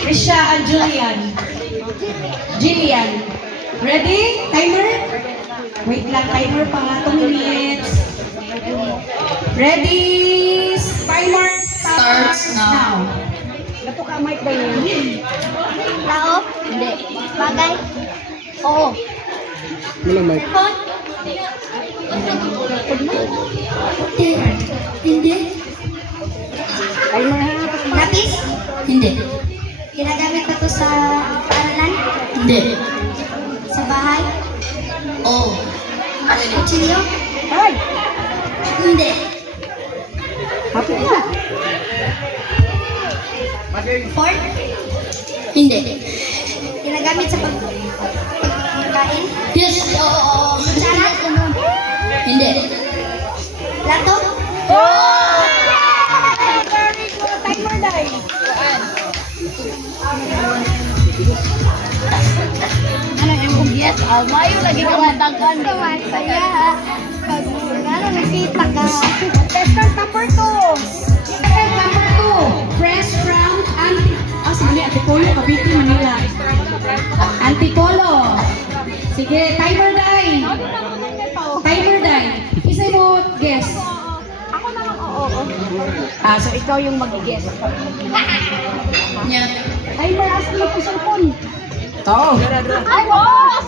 Krisha and Julian. Jillian. Ready? Timer? Wait lang, timer pa nga. 2 minutes. Ready? Timer starts now. Gato ka, mic ba yun? Tao? Hindi. Bagay? Oo. Walang mic. Pot? Hindi. Timer ha? Lapis? Hindi. Ginagamit pa to sa paaralan? Hindi. Sa bahay? Oo. Kutsilyo? Ay! Hindi. Happy na. Fork? Hindi. Ginagamit sa pagkain? Yes. Oo. Kutsara? Hindi. Plato? Very good. Timer dahil. Ano yung bugyet? Mayo lagi ka matakan. Saya. Pag nakita ka. Contestant number 2. Contestant number 2. Fresh from Antipolo, Cavite, Manila. Antipolo. Sige, timer dahil. Timer dahil. Isa mo guess. Ako naman, oo. So ikaw yung mag-guess. Yeah. Timer, ask mo po cellphone. Tao. Ay, boss!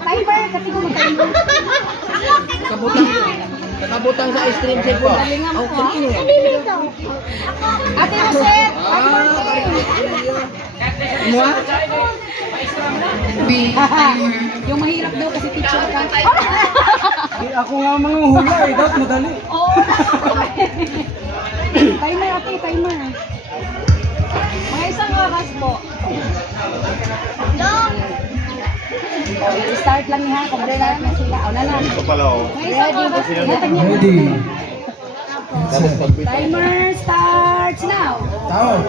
Timer, kasi mo timer. Kabutang. Kabutang sa ice cream siya po. Oh, kanino yan? Ate Roset, Mua? yung mahirap daw kasi teacher ka. Ako nga mga hula eh. Dapat madali. Oo. Timer, ate, timer. Mga isang oras po. Start lang niya, kung start na sila. O na lang. Mga isang oras. Ready. Timer starts now. Tao.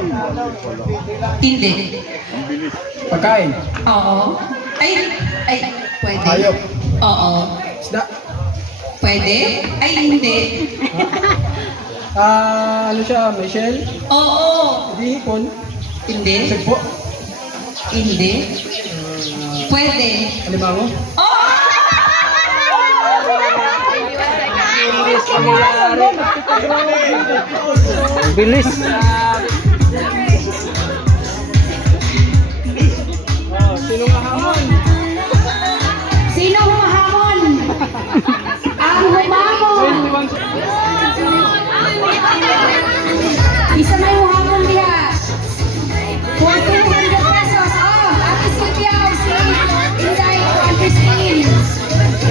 Hindi. Pagkain. Oo. Ay, pwede. Hayop. Oo. Isda. Pwede? Ay, hindi. Ano siya? Michelle? Oo. Hindi hipon. Hindi. Sagpo. Hindi. Pwede. Alimango. Oo! Bilis. Sino nga hamon? Sino humahamon? Ang humamon. Isa may huhamon diha. For 200 pesos. Oh, Ate Silvia, si Inday, and Christine.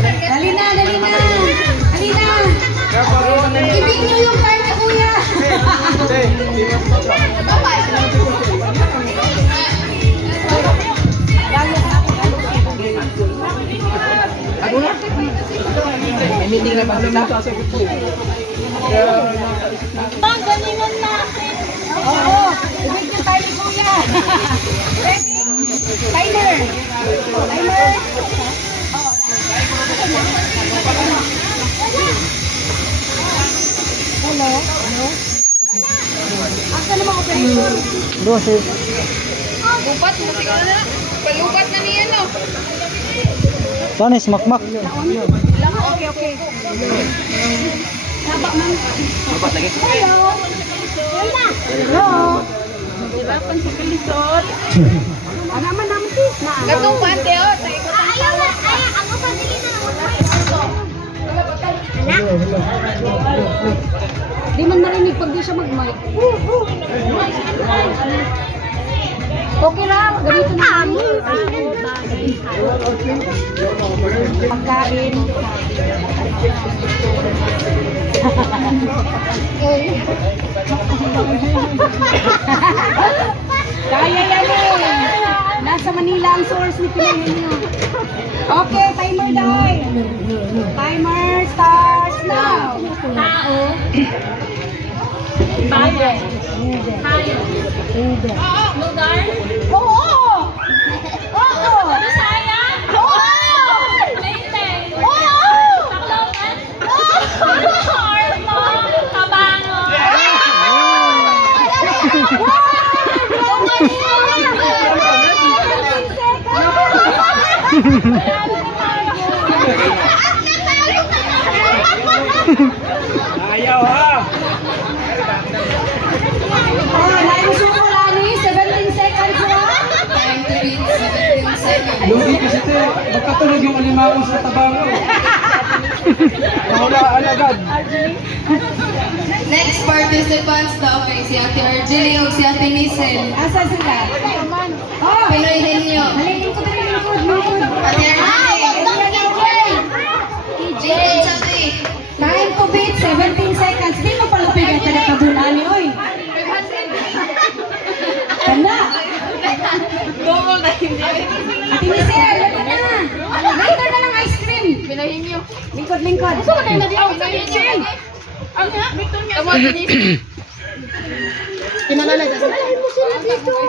Dali na, dali na. Dali na. Ibig niyo yung card na kuya. Ako na. May meeting na ba sila? Ang galingan natin. Oo, ibig yung card ni kuya. Ready? Timer. Timer. Hello? Hello? Asa naman operator? Boses. Lupat, masigaw na. Palupat na niya, no? Tanis, makmak. Okay, okay. Saba man. Hello? Hello? Diba, pansikalisot? Ano man naman si? Gatong pante, oh. Ayaw na. Ako pa sige na. Di man marinig pag di siya mag-mic. Okay lang, gamitin namin. Pagkain. Kaya yan eh. Nasa Manila ang source ni Pinahin nyo. Okay, timer die. Timer starts now. Tao. Bagay. Lugar. Oo! Oo! Bisaya. Oo! Leyte. Oo! Tacloban. Ormo. Cabango. Ayaw ha! Oh, naiuso ko lani, 17 seconds na. Time to beat 17 seconds. Lugi kasi ito, magkatunog yung alimango sa tabango. Nahulaan agad. Next participants daw kay si Ate Argelie o si Ate Nisel. Asan sila? Oh, Pinoy Henyo. halilingkod, halilingkod. Ate Argelie. Jingkod sa ti. Time to beat, 17 seconds. Di mo palupig ang taga-kabulani, oy. Tanda. Double na hindi. Ate Michelle, lalo na. Later na lang ice cream. Pinoy Henyo. Lingkod, lingkod. Gusto mo na yung nadiyaw sa Nisel. Ang Victor niya. Kinalala sa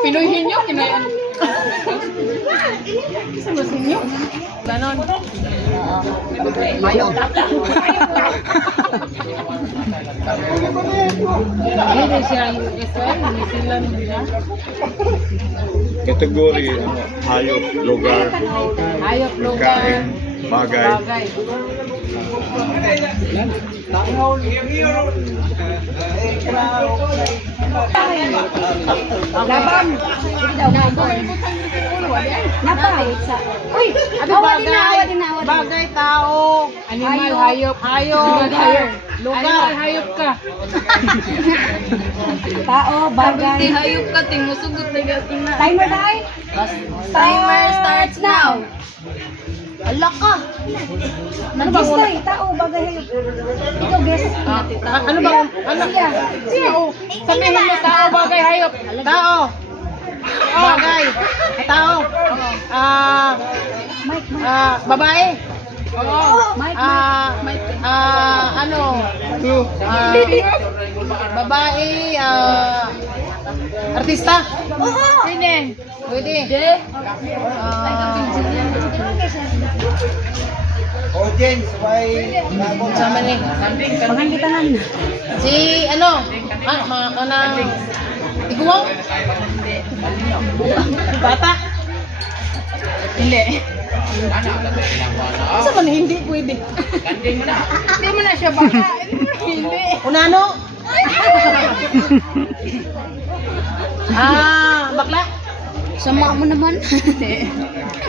Pinoy Henyo. Kinayan. Sa Henyo. Ganon. Ayaw tata. Hindi siya Israel, hindi sila nila. Kategori ano, hayop, lugar, Hayop, lugar, kain, bagay. bagay. Labang. Napawit sa. Uy, awa din na, awa din na, awa din na. Bagay, tao, animal, hayop, lugar, lugar, hayop ka. Tao, bagay. hayop ka, timusugot na gating na. Timer dahil? Timer starts now. Ala ka. Ano ba? Guys, tao, bagay. Ikaw, guess. Ano ba? Ano? Siya. Sino? Sabihin mo tao, bagay, hayop. Tao. Bagay. Tao. Mike, Mike. Babae. Mike, Ano? Babae, artista. Pwede. Pwede. Sama ni. Pangangkitanan. Si ano? Iguang? Bata? Hindi. Sa man hindi pwede. Hindi mo na siya bata. Hindi. Unano? Bakla? Sama mo naman.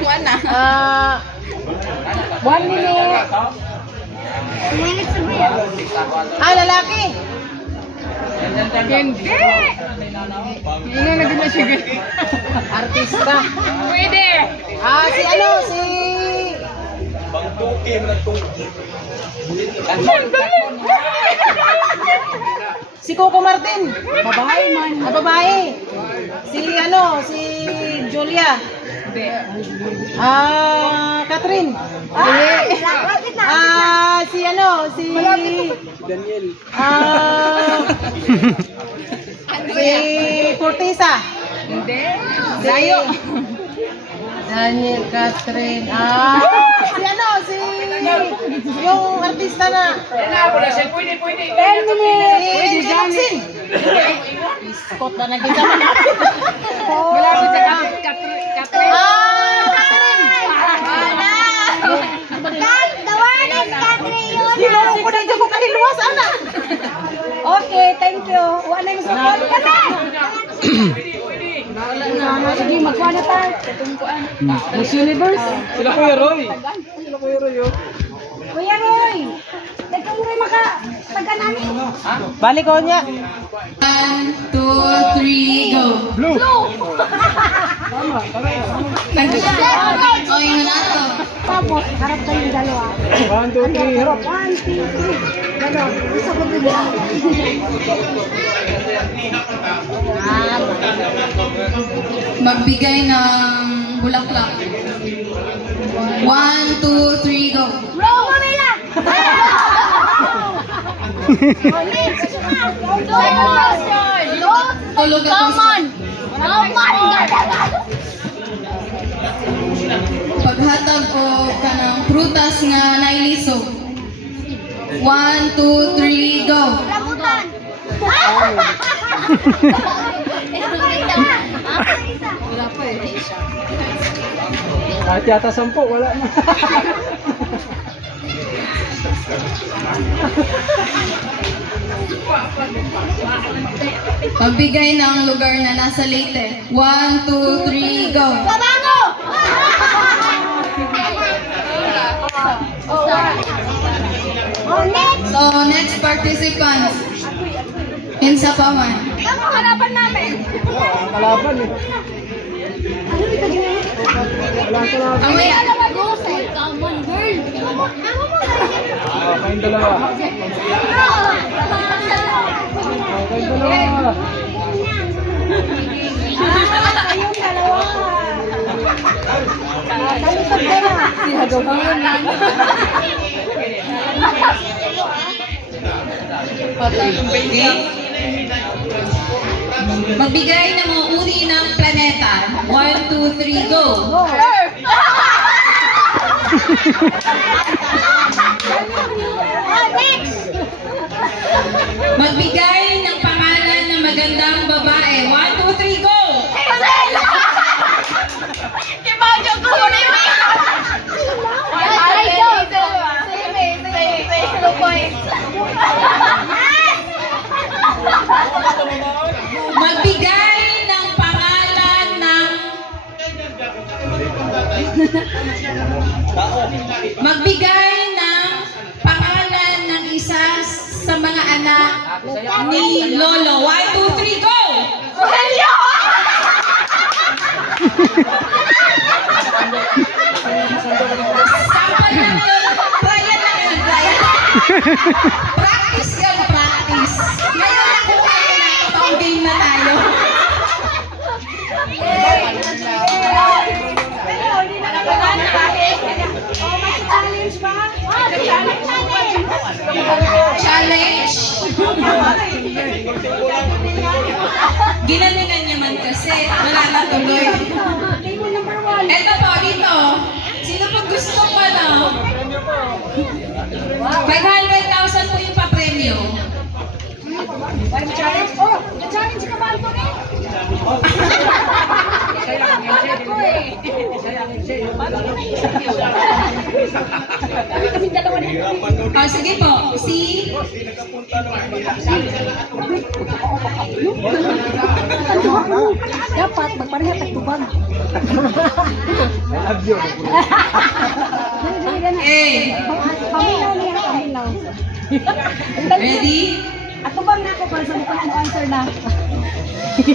Mana? 1 minute. Lalaki. Hindi. Hindi na din na siya. Artista. Pwede. Si ano? Si Coco Martin. Babae man. Babae. Si ano? Si Julia. Catherine. Si ano? Si Daniel. Si Fortesa. Hindi. Layo. Daniel, Catherine. Si ano? Si yung artista na. 10 minutes. Si Jackson. Scott na nagkita mo na. Malapit sa Catherine. Di ba ko na dyan ko kahiluwas, anak? Okay, thank you. Wala yung support ka na. Sige, magkuha na tayo. Miss Universe. Sila Kuya Roy. Kuya Roy, ikaw mo rin taga namin. Balik ko niya. 1, 2, 3, go. Blue. O, yun na to. Tapos, harap kayong dalawa. 1, 2, 3, harap. 1, 2, 3. Ganon. Isa ko din. Magbigay ng bulaklak. 1, 2, 3, go. Bro, Pamela! Tulog ako. Come on! Paghatag ko ka ng prutas nga nailiso. 1, 2, 3, go. Rambutan! Wala pa eh. Kahit yata 10, wala na. Magbigay ng lugar na nasa Leyte. 1, 2, 3, go! Pabango! Oh, next! So, next participant. Insa Paman. Ang harapan namin. Ang kalaban eh. Walang kalaban. Ang may Go, say, come on, girl. Kayong dalawa. Kayong dalawa. Kayong dalawa. Talitod ka na. Sinagawangan lang. Okay. Magbigay ng mga uri ng planeta. 1, 2, 3, go! Oh, next! Magbigay ng pangalan ng magandang babae. 1, 2, 3, go! Kibajo ko na yun! Ay, go! Say, 2 points. Magbigay ng pangalan ng isa sa mga anak ni Lolo. 1, 2, 3, go! Rogelio! Sample lang yun. Trial lang yun. Trial. Practice yun. Practice. Ngayon na kung ano na. Totoong game na tayo. Oh, may challenge ba? Challenge. Ginalingan niya man kasi. Wala na tuloy. Table number 1. Eto po, dito. Sino po gustong ano? 500,000 po yung papremyo. Challenge. Oh, challenge ka ba, Anthony? Bakit ko eh? Kami dalawa na. Ah, sige po. Si Dapat magpareha tagtubag. I love you. Pamilaw niya, pamilaw. ready? Ako bang na ako para sa mga answer na?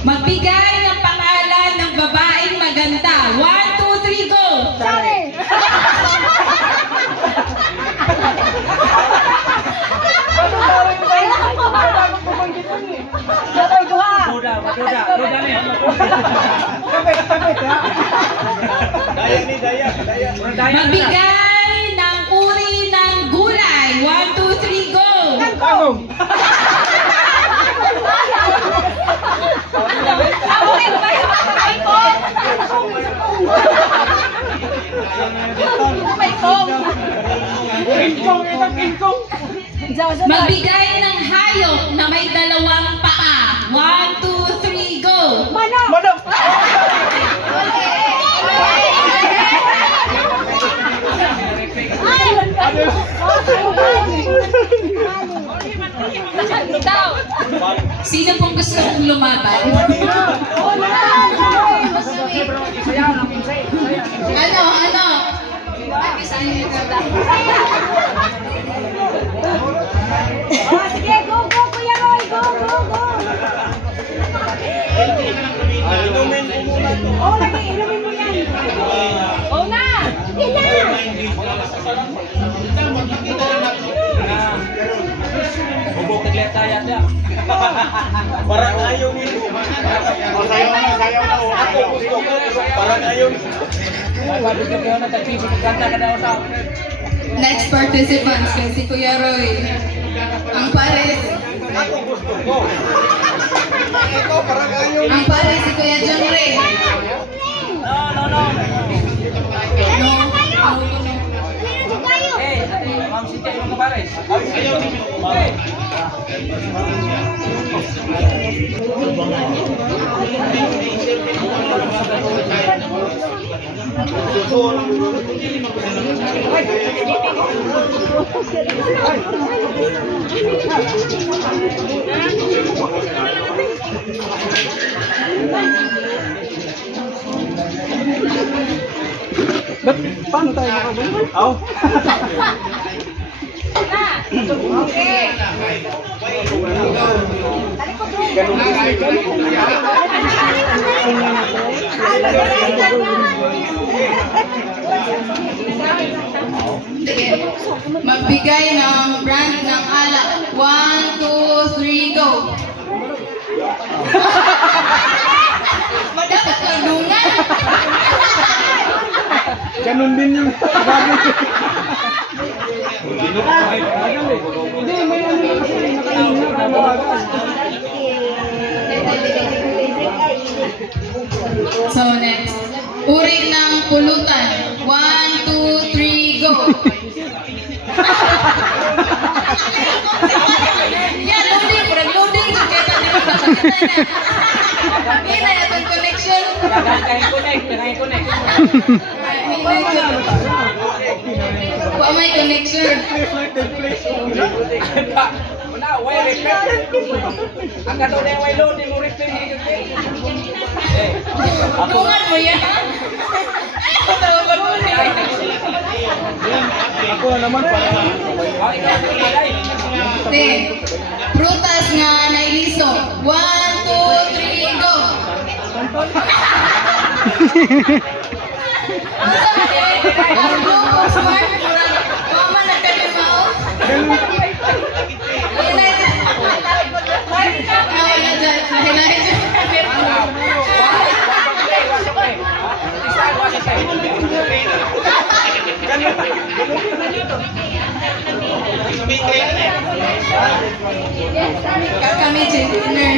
Magbigay ng pangalan ng babaeng maganda. 1, 2, 3, go! Sorry! Sabay duha! Duda ni. Kapit ha. Daya. Magbigay ng uri ng gulay. 1, 2, 3, go! Tagong. Magbigay ng hayop na may 2 paa. 1, 2, 3, go! Manok. Sino pong gusto kong lumaban? Ano? Sige, go, Kuya Roy! Go! Oh, lagi, inumin mo yan. Oh na! Parang ayaw nito. Sayaw na. Ako gusto ko. Parang ayaw. Next participants kay si Kuya Roy. Ang pares. Ako gusto ko. Ito parang ayaw. Ang pares si Kuya John Ray. No. Ayaw ninyo. Ba't paano tayo makagawa? Aw. Sige. Magbigay ng brand ng alak. 1, 2, 3, go! Madapat kandungan! Ganun din yung bago. Hindi, may ano na kasi nakainin na mabagal. So next, uri ng pulutan. 1, 2, 3, go! Yan, loading. Murag loading. Kita di ba nakakita na. Hindi na yung connection. Connect. Wa may connection. Wala, way repair. Ang gato na yung way load, mo repair. Tungan mo yan. Ayaw tawag mo niya. Ako naman para. Te, prutas nga nailiso. 1, 2, 3, go! Asa man eh? Ang blue smart. Mama nagkalimaw. Kami dinner.